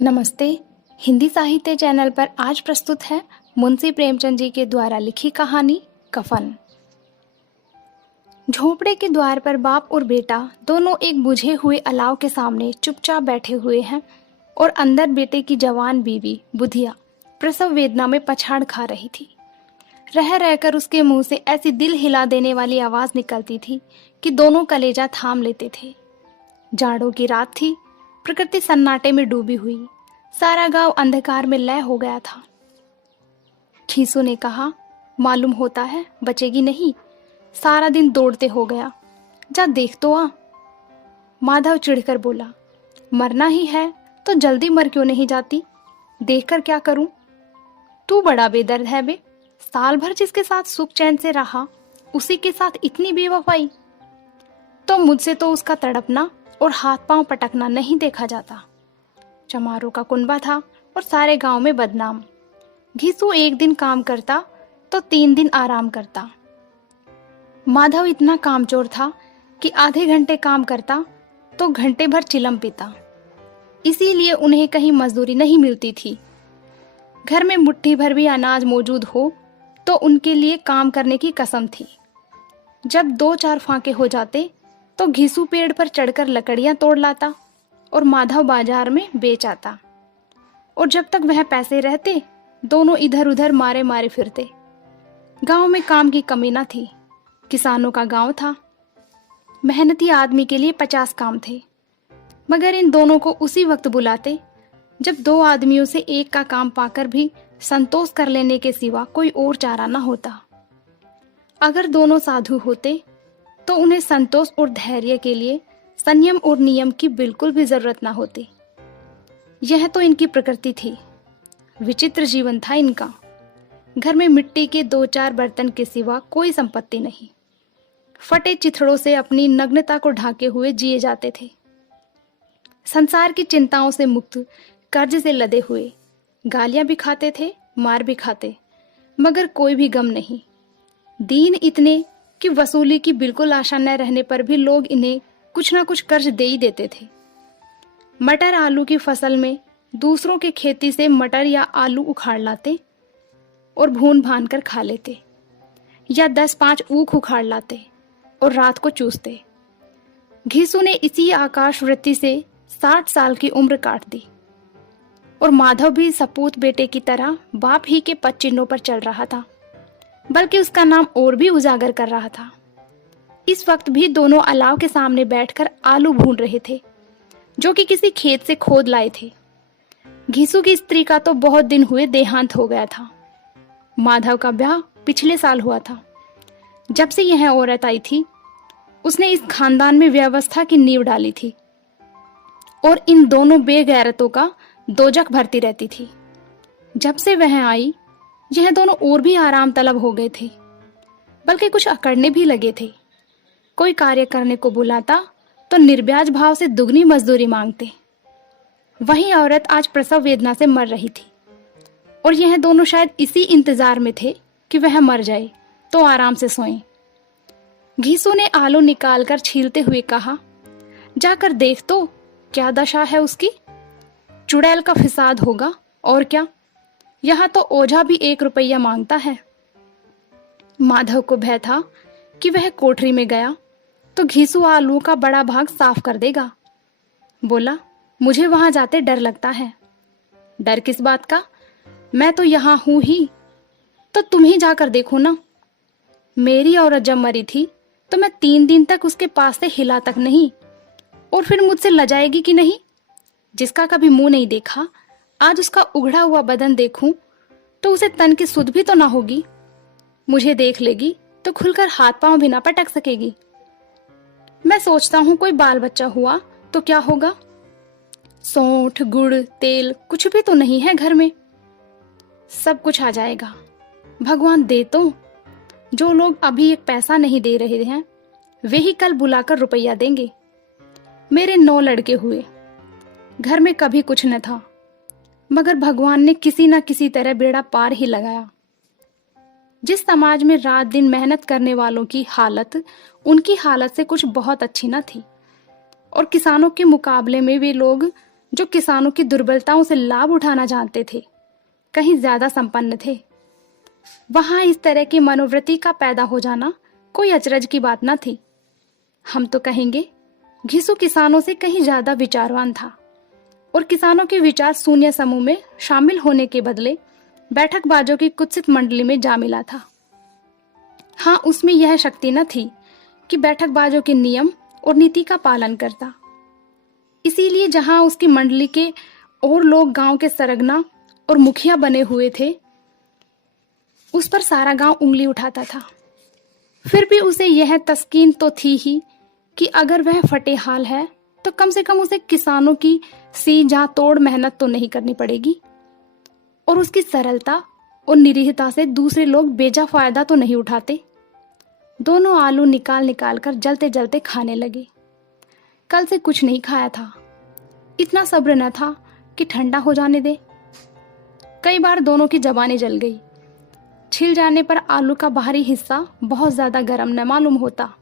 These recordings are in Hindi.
नमस्ते। हिंदी साहित्य चैनल पर आज प्रस्तुत है मुंशी प्रेमचंद जी के द्वारा लिखी कहानी कफन। झोंपड़े के द्वार पर बाप और बेटा दोनों एक बुझे हुए अलाव के सामने चुपचाप बैठे हुए हैं और अंदर बेटे की जवान बीवी बुधिया प्रसव वेदना में पछाड़ खा रही थी। रह रहकर उसके मुंह से ऐसी दिल हिला देने वाली आवाज निकलती थी कि दोनों कलेजा थाम लेते थे। जाड़ों की रात थी। प्रकृति सन्नाटे में डूबी हुई। सारा गांव अंधकार में लय हो गया था। खीसू ने कहा, मालूम होता है बचेगी नहीं, सारा दिन दौड़ते हो गया, जा देख तो आ। माधव चिढ़कर बोला, मरना ही है तो जल्दी मर क्यों नहीं जाती, देखकर क्या करूं। तू बड़ा बेदर्द है बे, साल भर जिसके साथ सुख चैन से रहा उसी के साथ इतनी बेवफाई। तो मुझसे तो उसका तड़पना और हाथ पांव पटकना नहीं देखा जाता। चमारों का कुनबा था और सारे गांव में बदनाम। घीसू एक दिन काम करता तो 3 दिन आराम करता। माधव इतना कामचोर था कि आधे घंटे काम करता तो घंटे भर चिलम पीता। इसीलिए उन्हें कहीं मजदूरी नहीं मिलती थी। घर में मुट्ठी भर भी अनाज मौजूद हो तो उनके लिए काम करने की कसम थी। जब 2-4 फांके हो जाते तो घीसू पेड़ पर चढ़कर लकड़ियां तोड़ लाता और माधव बाजार में बेच आता। और जब तक वह पैसे रहते दोनों इधर उधर मारे मारे फिरते। गांव में काम की कमी न थी। किसानों का गांव था। मेहनती आदमी के लिए 50 काम थे, मगर इन दोनों को उसी वक्त बुलाते जब 2 आदमियों से एक का काम पाकर भी संतोष कर लेने के सिवा कोई और चारा न होता। अगर दोनों साधु होते तो उन्हें संतोष और धैर्य के लिए संयम और नियम की बिल्कुल भी जरूरत ना होती। यह तो इनकी प्रकृति थी। विचित्र जीवन था इनका। घर में मिट्टी के 2-4 बर्तन के सिवा कोई संपत्ति नहीं। फटे चिथड़ों से अपनी नग्नता को ढाके हुए जिए जाते थे। संसार की चिंताओं से मुक्त, कर्ज से लदे हुए, गालियां भी खाते थे, मार भी खाते, मगर कोई भी गम नहीं। दीन इतने कि वसूली की बिल्कुल आशा न रहने पर भी लोग इन्हें कुछ ना कुछ कर्ज दे ही देते थे। मटर आलू की फसल में दूसरों के खेती से मटर या आलू उखाड़ लाते और भून भान कर खा लेते, या 10-5 ऊख उखाड़ लाते और रात को चूसते। घीसू ने इसी आकाश वृत्ति से 60 साल की उम्र काट दी और माधव भी सपूत बेटे की तरह बाप ही के पद चिन्हों पर चल रहा था, बल्कि उसका नाम और भी उजागर कर रहा था। इस वक्त भी दोनों अलाव के सामने बैठकर आलू भून रहे थे, जो कि किसी खेत से खोद लाए थे। घीसू की स्त्री का तो बहुत दिन हुए देहांत हो गया था। माधव का ब्याह पिछले साल हुआ था। जब से यह औरत आई थी उसने इस खानदान में व्यवस्था की नींव डाली थी और इन दोनों बेगैरतों का दोजख भरती रहती थी। जब से वह आई यह दोनों और भी आराम तलब हो गए थे, बल्कि कुछ अकड़ने भी लगे थे। कोई कार्य करने को बुलाता तो निर्ब्याज भाव से दुगनी मजदूरी मांगते। वही औरत आज प्रसव वेदना से मर रही थी और यह दोनों शायद इसी इंतजार में थे कि वह मर जाए तो आराम से सोएं। घीसू ने आलू निकालकर छीलते हुए कहा, जाकर देख तो क्या दशा है उसकी। चुड़ैल का फिसाद होगा और क्या, यहाँ तो ओझा भी 1 रुपया मांगता है। माधव को भय था कि वह कोठरी में गया तो घीसू आलू का बड़ा भाग साफ कर देगा। बोला, मुझे वहां जाते डर लगता है। डर किस बात का, मैं तो यहां हूं ही, तो तुम ही जाकर देखो ना। मेरी औरत जब मरी थी तो मैं 3 दिन तक उसके पास से हिला तक नहीं, और फिर मुझसे लजाएगी कि नहीं। जिसका कभी मुंह नहीं देखा आज उसका उघड़ा हुआ बदन देखूं तो उसे तन की सुध भी तो ना होगी। मुझे देख लेगी तो खुलकर हाथ पांव भी ना पटक सकेगी। मैं सोचता हूं कोई बाल बच्चा हुआ तो क्या होगा। सौंठ गुड़ तेल कुछ भी तो नहीं है घर में। सब कुछ आ जाएगा, भगवान दे तो। जो लोग अभी 1 पैसा नहीं दे रहे हैं वे ही कल बुलाकर रुपया देंगे। मेरे 9 लड़के हुए, घर में कभी कुछ न था, मगर भगवान ने किसी न किसी तरह बेड़ा पार ही लगाया। जिस समाज में रात दिन मेहनत करने वालों की हालत उनकी हालत से कुछ बहुत अच्छी न थी, और किसानों के मुकाबले में वे लोग जो किसानों की दुर्बलताओं से लाभ उठाना जानते थे, कहीं ज्यादा संपन्न थे। वहां इस तरह की मनोवृत्ति का पैदा हो जाना कोई अचरज की बात न थी। हम तो कहेंगे घिसू किसानों से कहीं ज्यादा विचारवान था और किसानों के विचार शून्य समूह में शामिल होने के बदले बैठकबाजों की कुत्सित मंडली में जा मिला था। हाँ, उसमें यह शक्ति न थी कि बैठकबाजों के नियम और नीति का पालन करता। इसीलिए जहां उसकी मंडली के और लोग गांव के सरगना और मुखिया बने हुए थे, उस पर सारा गांव उंगली उठाता था। फिर भी उसे यह तस्कीन तो थी ही कि अगर वह फटेहाल है तो कम से कम उसे किसानों की सी जा तोड़ मेहनत तो नहीं करनी पड़ेगी, और उसकी सरलता और निरीहता से दूसरे लोग बेजा फायदा तो नहीं उठाते। दोनों आलू निकाल निकाल कर जलते जलते खाने लगे। कल से कुछ नहीं खाया था, इतना सब्र न था कि ठंडा हो जाने दे। कई बार दोनों की जबानें जल गई। छिल जाने पर आलू का बाहरी हिस्सा बहुत ज्यादा गर्म न मालूम होता,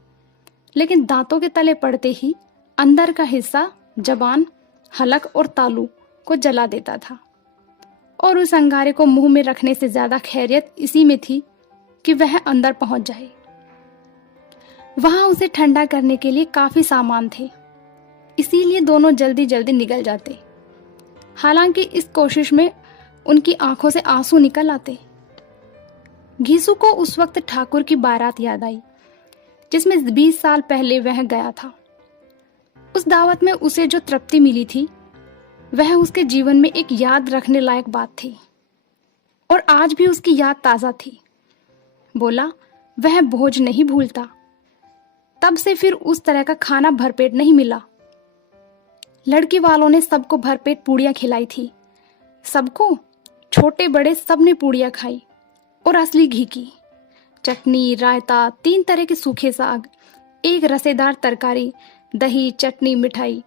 लेकिन दांतों के तले पड़ते ही अंदर का हिस्सा जबान, हलक और तालू को जला देता था। और उस अंगारे को मुंह में रखने से ज्यादा खैरियत इसी में थी कि वह अंदर पहुंच जाए। वहां उसे ठंडा करने के लिए काफी सामान थे, इसीलिए दोनों जल्दी जल्दी निकल जाते। हालांकि इस कोशिश में उनकी आंखों से आंसू निकल आते। घीसू को उस वक्त ठाकुर की बारात याद आई जिसमें 20 साल पहले वह गया था। उस दावत में उसे जो तृप्ति मिली थी वह उसके जीवन में एक याद रखने लायक बात थी, और आज भी उसकी याद ताजा थी। बोला वह भोज नहीं भूलता। तब से फिर उस तरह का खाना भरपेट नहीं मिला। लड़की वालों ने सबको भरपेट पूड़ियां खिलाई थी। सबको, छोटे बड़े सबने पूड़ियां खाई, और असली घी की। चटनी, रायता, 3 तरह के सूखे साग, एक रसेदार तरकारी, दही, चटनी, मिठाई।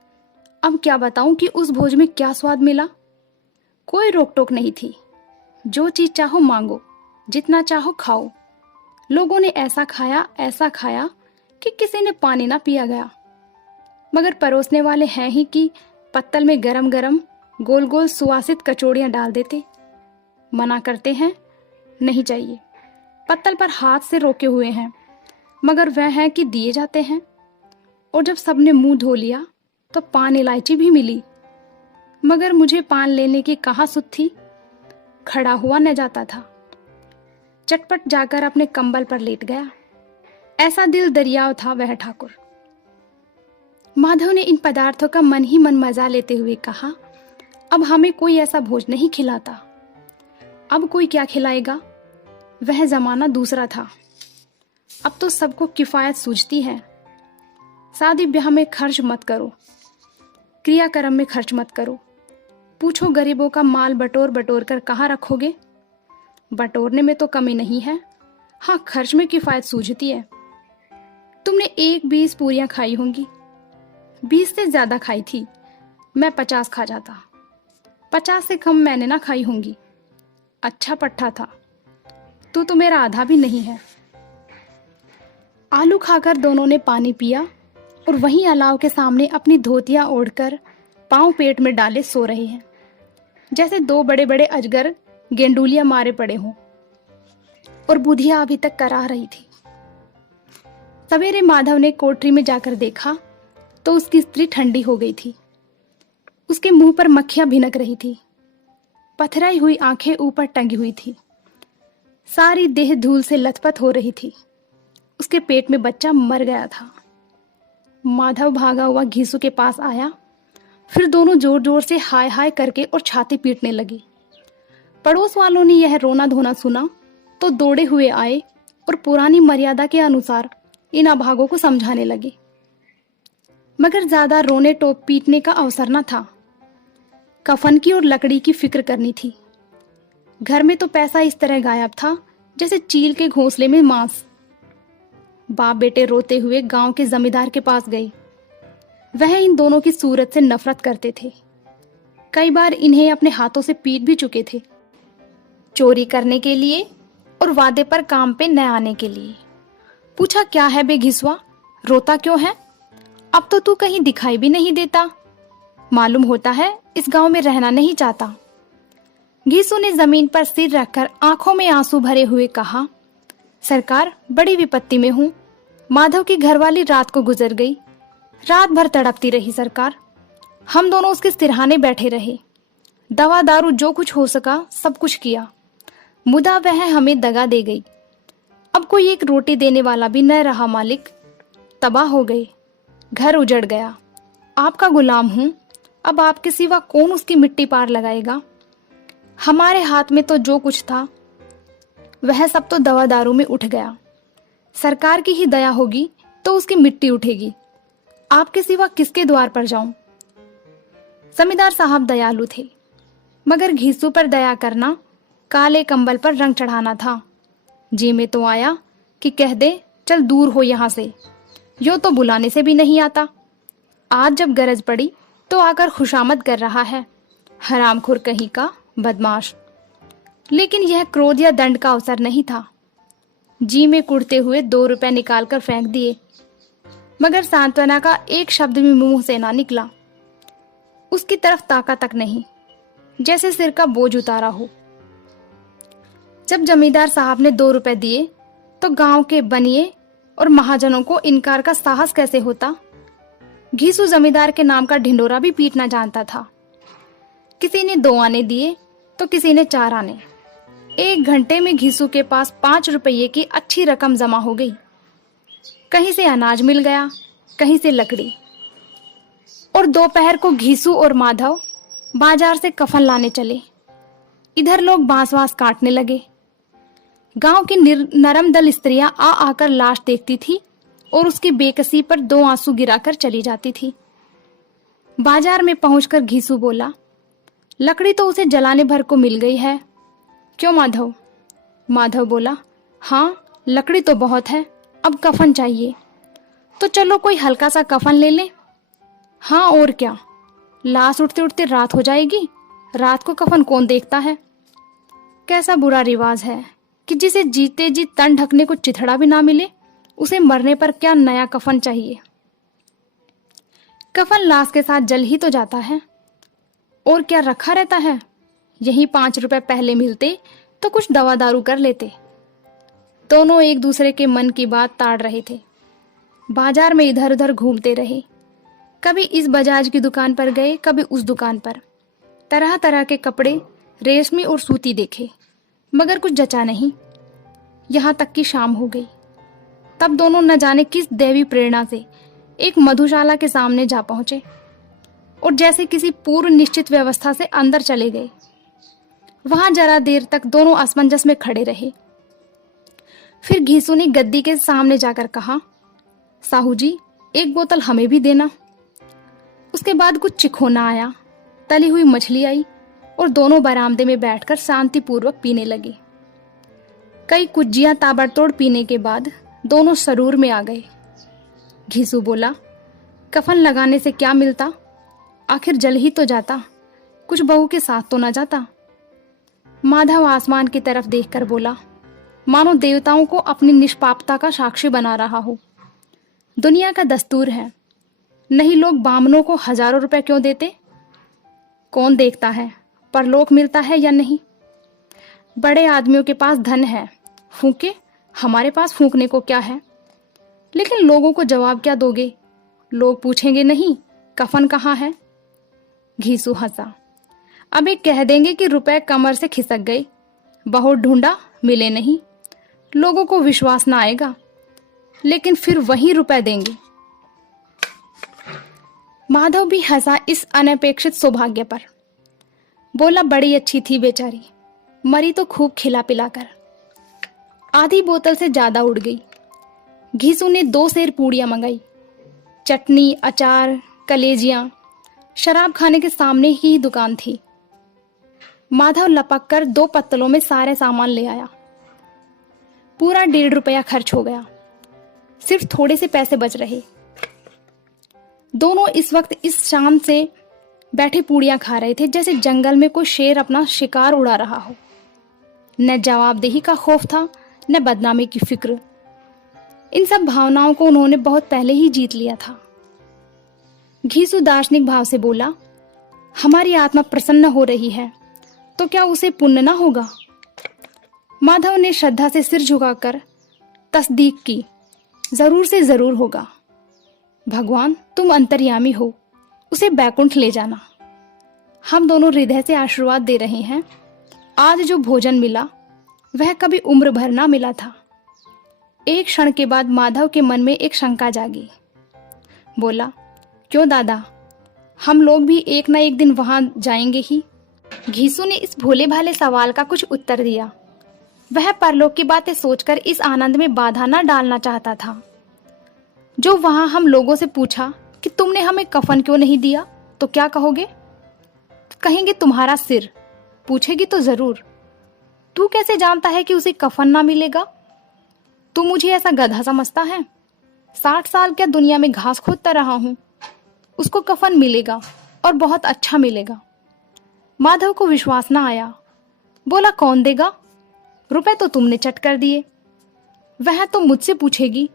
अब क्या बताऊं कि उस भोज में क्या स्वाद मिला। कोई रोक टोक नहीं थी। जो चीज चाहो मांगो, जितना चाहो खाओ। लोगों ने ऐसा खाया कि किसी ने पानी ना पिया गया। मगर परोसने वाले हैं ही कि पत्तल में गरम गरम गोल गोल सुवासित कचौड़ियां डाल देते। मना करते हैं, नहीं चाहिए। पत्तल पर हाथ से रोके हुए हैं, मगर वह है कि दिए जाते हैं। और जब सबने मुंह धो लिया तो पान इलायची भी मिली, मगर मुझे पान लेने की कहाँ सुध थी। खड़ा हुआ न जाता था। चटपट जाकर अपने कंबल पर लेट गया। ऐसा दिल दरियाव था वह ठाकुर। माधव ने इन पदार्थों का मन ही मन मजा लेते हुए कहा, अब हमें कोई ऐसा भोज नहीं खिलाता। अब कोई क्या खिलाएगा। वह जमाना दूसरा था। अब तो सबको किफायत सूझती है। शादी ब्याह में खर्च मत करो, क्रियाक्रम में खर्च मत करो। पूछो गरीबों का माल बटोर बटोर कर कहाँ रखोगे। बटोरने में तो कमी नहीं है, हाँ खर्च में किफायत सूझती है। तुमने 1-20 पूरियां खाई होंगी। 20 से ज्यादा खाई थी। मैं 50 खा जाता। 50 से कम मैंने ना खाई होंगी। अच्छा पट्टा था। तू तो मेरा आधा भी नहीं है। आलू खाकर दोनों ने पानी पिया और वहीं अलाव के सामने अपनी धोतियां ओढ़कर पांव पेट में डाले सो रहे हैं, जैसे 2 बड़े बड़े अजगर गेंडुलियां मारे पड़े हों। और बुधिया अभी तक कराह रही थी। सवेरे माधव ने कोठरी में जाकर देखा तो उसकी स्त्री ठंडी हो गई थी। उसके मुंह पर मक्खियां भिनक रही थी। पथराई हुई आंखें ऊपर टंगी हुई थी। सारी देह धूल से लथपथ हो रही थी। उसके पेट में बच्चा मर गया था। माधव भागा हुआ घीसू के पास आया। फिर दोनों जोर जोर से हाय हाय करके और छाती पीटने लगे। पड़ोस वालों ने यह रोना धोना सुना तो दौड़े हुए आए और पुरानी मर्यादा के अनुसार इन अभागों को समझाने लगे। मगर ज्यादा रोने टोप पीटने का अवसर न था। कफन की और लकड़ी की फिक्र करनी थी। घर में तो पैसा इस तरह गायब था जैसे चील के घोंसले में मांस। बाप बेटे रोते हुए गांव के जमींदार के पास गए। वह इन दोनों की सूरत से नफरत करते थे। कई बार इन्हें अपने हाथों से पीट भी चुके थे, चोरी करने के लिए और वादे पर काम पे न आने के लिए। पूछा, क्या है बे घिसवा, रोता क्यों है? अब तो तू कहीं दिखाई भी नहीं देता। मालूम होता है इस गांव में रहना नहीं चाहता। घीसू ने जमीन पर सिर रखकर आंखों में आंसू भरे हुए कहा, सरकार बड़ी विपत्ति में हूँ। माधव की घरवाली रात को गुजर गई। रात भर तड़पती रही सरकार। हम दोनों उसके सिरहाने बैठे रहे। दवा दारू जो कुछ हो सका सब कुछ किया, मुदा वह हमें दगा दे गई। अब कोई एक रोटी देने वाला भी न रहा मालिक। तबाह हो गए, घर उजड़ गया। आपका गुलाम हूं, अब आपके सिवा कौन उसकी मिट्टी पार लगाएगा। हमारे हाथ में तो जो कुछ था वह सब तो दवा दारू में उठ गया। सरकार की ही दया होगी तो उसकी मिट्टी उठेगी। आपके सिवा किसके द्वार पर जाऊं। जमींदार साहब दयालु थे, मगर घीसू पर दया करना काले कंबल पर रंग चढ़ाना था। जी में तो आया कि कह दे चल दूर हो यहां से, यो तो बुलाने से भी नहीं आता। आज जब गरज पड़ी तो आकर खुशामद कर रहा है, हरामखोर कहीं का बदमाश। लेकिन यह क्रोध या दंड का अवसर नहीं था। जी में कुड़ते हुए 2 रुपए निकालकर फेंक दिए, मगर सांत्वना का एक शब्द भी मुंह से ना निकला। उसकी तरफ ताका तक नहीं, जैसे सिर का बोझ उतारा हो। जब जमींदार साहब ने 2 रुपए दिए तो गांव के बनिए और महाजनों को इनकार का साहस कैसे होता। घीसू जमींदार के नाम का ढिंडोरा भी पीटना जानता था। किसी ने 2 आने दिए तो किसी ने 4 आने। 1 घंटे में घीसू के पास 5 रुपये की अच्छी रकम जमा हो गई। कहीं से अनाज मिल गया, कहीं से लकड़ी। और दोपहर को घीसू और माधव बाजार से कफन लाने चले। इधर लोग बांस वांस काटने लगे। गांव की नरम दल स्त्रियां आ आकर लाश देखती थी और उसकी बेकसी पर 2 आंसू गिराकर चली जाती थी। बाजार में पहुंचकर घीसू बोला, लकड़ी तो उसे जलाने भर को मिल गई है, क्यों माधव। माधव बोला, हाँ लकड़ी तो बहुत है, अब कफन चाहिए। तो चलो कोई हल्का सा कफन ले लें। हाँ और क्या, लाश उठते उठते रात हो जाएगी, रात को कफन कौन देखता है। कैसा बुरा रिवाज है कि जिसे जीते जी तन ढकने को चिथड़ा भी ना मिले, उसे मरने पर क्या नया कफन चाहिए। कफन लाश के साथ जल ही तो जाता है, और क्या रखा रहता है। यही 5 रुपए पहले मिलते तो कुछ दवा दारू कर लेते। दोनों एक दूसरे के मन की बात ताड़ रहे थे। बाजार में इधर उधर घूमते रहे। कभी इस बजाज की दुकान पर गए, कभी उस दुकान पर। तरह तरह के कपड़े, रेशमी और सूती देखे, मगर कुछ जचा नहीं। यहाँ तक कि शाम हो गई। तब दोनों न जाने किस दैवी प्रेरणा से एक मधुशाला के सामने जा पहुंचे और जैसे किसी पूर्व निश्चित व्यवस्था से अंदर चले गए। वहां जरा देर तक दोनों असमंजस में खड़े रहे। फिर घीसू ने गद्दी के सामने जाकर कहा, साहू जी 1 बोतल हमें भी देना। उसके बाद कुछ चिखोना आया, तली हुई मछली आई और दोनों बरामदे में बैठकर शांतिपूर्वक पीने लगे। कई कुज्जियां ताबड़तोड़ पीने के बाद दोनों सरूर में आ गए। घीसू बोला, कफन लगाने से क्या मिलता, आखिर जल ही तो जाता, कुछ बहू के साथ तो ना जाता। माधव आसमान की तरफ देखकर बोला, मानो देवताओं को अपनी निष्पापता का साक्षी बना रहा हो। दुनिया का दस्तूर है, नहीं लोग बामनों को हजारों रुपए क्यों देते। कौन देखता है परलोक मिलता है या नहीं। बड़े आदमियों के पास धन है, फूके, हमारे पास फूकने को क्या है। लेकिन लोगों को जवाब क्या दोगे। लोग पूछेंगे नहीं कफन कहाँ है। घीसू हंसा, अबे कह देंगे कि रुपए कमर से खिसक गए, बहुत ढूंढा मिले नहीं। लोगों को विश्वास ना आएगा, लेकिन फिर वही रुपए देंगे। माधव भी हंसा इस अनपेक्षित सौभाग्य पर। बोला, बड़ी अच्छी थी बेचारी, मरी तो खूब खिला पिलाकर। आधी बोतल से ज्यादा उड़ गई। घीसू ने 2 सेर पूड़ियां मंगाई, चटनी, अचार, कलेजियां। शराब खाने के सामने ही दुकान थी। माधव लपक कर 2 पत्तलों में सारे सामान ले आया। पूरा 1.5 रुपया खर्च हो गया, सिर्फ थोड़े से पैसे बच रहे। दोनों इस वक्त इस शाम से बैठे पूड़ियां खा रहे थे जैसे जंगल में कोई शेर अपना शिकार उड़ा रहा हो। न जवाबदेही का खौफ था, न बदनामी की फिक्र। इन सब भावनाओं को उन्होंने बहुत पहले ही जीत लिया था। घीसू दार्शनिक भाव से बोला, हमारी आत्मा प्रसन्न हो रही है तो क्या उसे पुण्य ना होगा? माधव ने श्रद्धा से सिर झुकाकर तस्दीक की, जरूर से जरूर होगा। भगवान तुम अंतर्यामी हो, उसे बैकुंठ ले जाना। हम दोनों हृदय से आशीर्वाद दे रहे हैं। आज जो भोजन मिला वह कभी उम्र भर ना मिला था। एक क्षण के बाद माधव के मन में एक शंका जागी। बोला, क्यों दादा, हम लोग भी एक ना एक दिन वहां जाएंगे ही। घीसू ने इस भोले भाले सवाल का कुछ उत्तर दिया। वह परलोक की बातें सोचकर इस आनंद में बाधा न डालना चाहता था। जो वहां हम लोगों से पूछा कि तुमने हमें कफन क्यों नहीं दिया, तो क्या कहोगे? कहेंगे तुम्हारा सिर। पूछेगी तो जरूर, तू कैसे जानता है कि उसे कफन ना मिलेगा? तू मुझे ऐसा गधा समझता है? 60 साल क्या दुनिया में घास खोदता रहा हूं। उसको कफन मिलेगा और बहुत अच्छा मिलेगा। माधव को विश्वास ना आया। बोला, कौन देगा? रुपए तो तुमने चट कर दिए। वह तो मुझसे पूछेगी,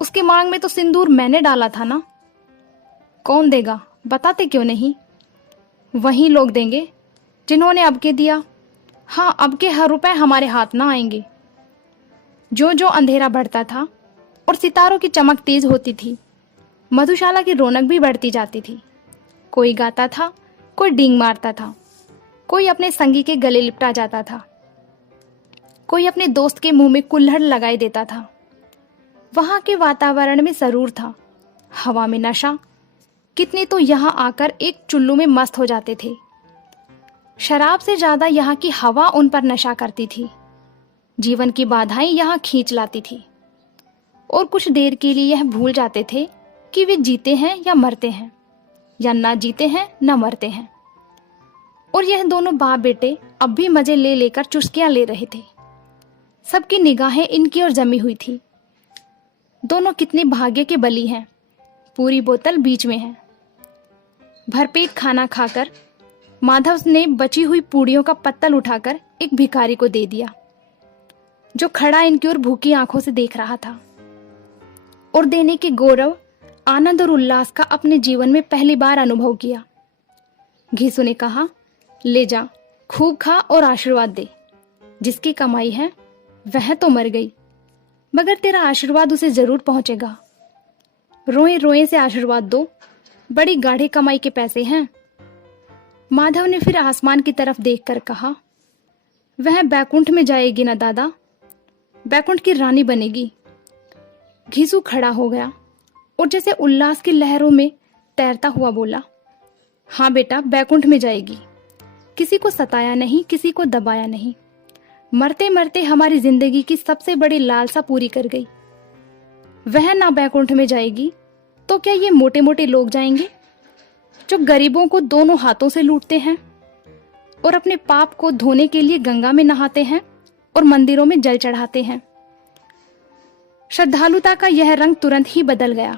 उसके मांग में तो सिंदूर मैंने डाला था ना। कौन देगा, बताते क्यों नहीं? वही लोग देंगे जिन्होंने अब के दिया। हाँ, अब के हर रुपए हमारे हाथ ना आएंगे। जो जो अंधेरा बढ़ता था और सितारों की चमक तेज होती थी, मधुशाला की रौनक भी बढ़ती जाती थी। कोई गाता था, कोई डींग मारता था, कोई अपने संगी के गले लिपटा जाता था, कोई अपने दोस्त के मुंह में कुल्हड़ लगाई देता था। वहां के वातावरण में सरूर था, हवा में नशा। कितने तो यहां आकर एक चुल्लू में मस्त हो जाते थे। शराब से ज्यादा यहाँ की हवा उन पर नशा करती थी। जीवन की बाधाएं यहाँ खींच लाती थी और कुछ देर के लिए यह भूल जाते थे कि वे जीते हैं या मरते हैं, या ना जीते हैं ना मरते हैं। और यह दोनों बाप बेटे अब भी मजे ले लेकर चुस्कियां ले रहे थे। सबकी निगाहें इनकी ओर जमी हुई थी। दोनों कितने भाग्य के बली हैं। पूरी बोतल बीच में है। भरपेट खाना खाकर माधव ने बची हुई पूड़ियों का पत्तल उठाकर एक भिखारी को दे दिया, जो खड़ा इनकी ओर भूखी आंखों से देख रहा था। और देने के गौरव, आनंद और उल्लास का अपने जीवन में पहली बार अनुभव किया। घीसू ने कहा, ले जा, खूब खा और आशीर्वाद दे। जिसकी कमाई है वह तो मर गई, मगर तेरा आशीर्वाद उसे जरूर पहुंचेगा। रोए रोए से आशीर्वाद दो, बड़ी गाढ़ी कमाई के पैसे हैं। माधव ने फिर आसमान की तरफ देखकर कहा, वह बैकुंठ में जाएगी ना दादा, बैकुंठ की रानी बनेगी। घीसू खड़ा हो गया और जैसे उल्लास की लहरों में तैरता हुआ बोला, हाँ बेटा, बैकुंठ में जाएगी। किसी को सताया नहीं, किसी को दबाया नहीं। मरते मरते हमारी जिंदगी की सबसे बड़ी लालसा पूरी कर गई। वह ना बैकुंठ में जाएगी तो क्या ये मोटे मोटे लोग जाएंगे, जो गरीबों को दोनों हाथों से लूटते हैं और अपने पाप को धोने के लिए गंगा में नहाते हैं और मंदिरों में जल चढ़ाते हैं। श्रद्धालुता का यह रंग तुरंत ही बदल गया।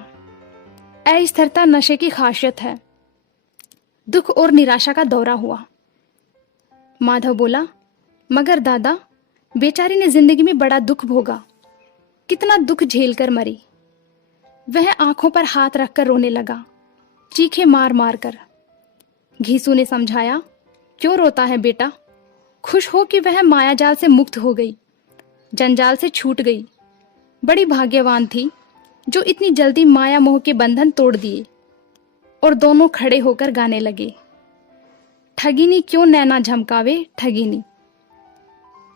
अस्थिरता नशे की खासियत है। दुख और निराशा का दौरा हुआ। माधव बोला, मगर दादा, बेचारी ने जिंदगी में बड़ा दुख भोगा, कितना दुख झेल कर मरी। वह आंखों पर हाथ रखकर रोने लगा, चीखे मार मार कर। घीसू ने समझाया, क्यों रोता है बेटा? खुश हो कि वह मायाजाल से मुक्त हो गई, जंजाल से छूट गई। बड़ी भाग्यवान थी जो इतनी जल्दी माया मोह के बंधन तोड़ दिए। और दोनों खड़े होकर गाने लगे, ठगिनी क्यों नैना झमकावे ठगिनी।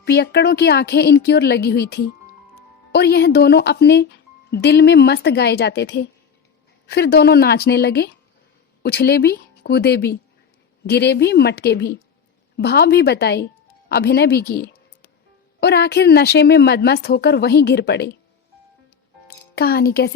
पियक्कड़ों की आंखें इनकी ओर लगी हुई थी और यह दोनों अपने दिल में मस्त गाए जाते थे। फिर दोनों नाचने लगे, उछले भी, कूदे भी, गिरे भी, मटके भी, भाव भी बताए, अभिनय भी किए और आखिर नशे में मदमस्त होकर वहीं गिर पड़े। कहानी कैसी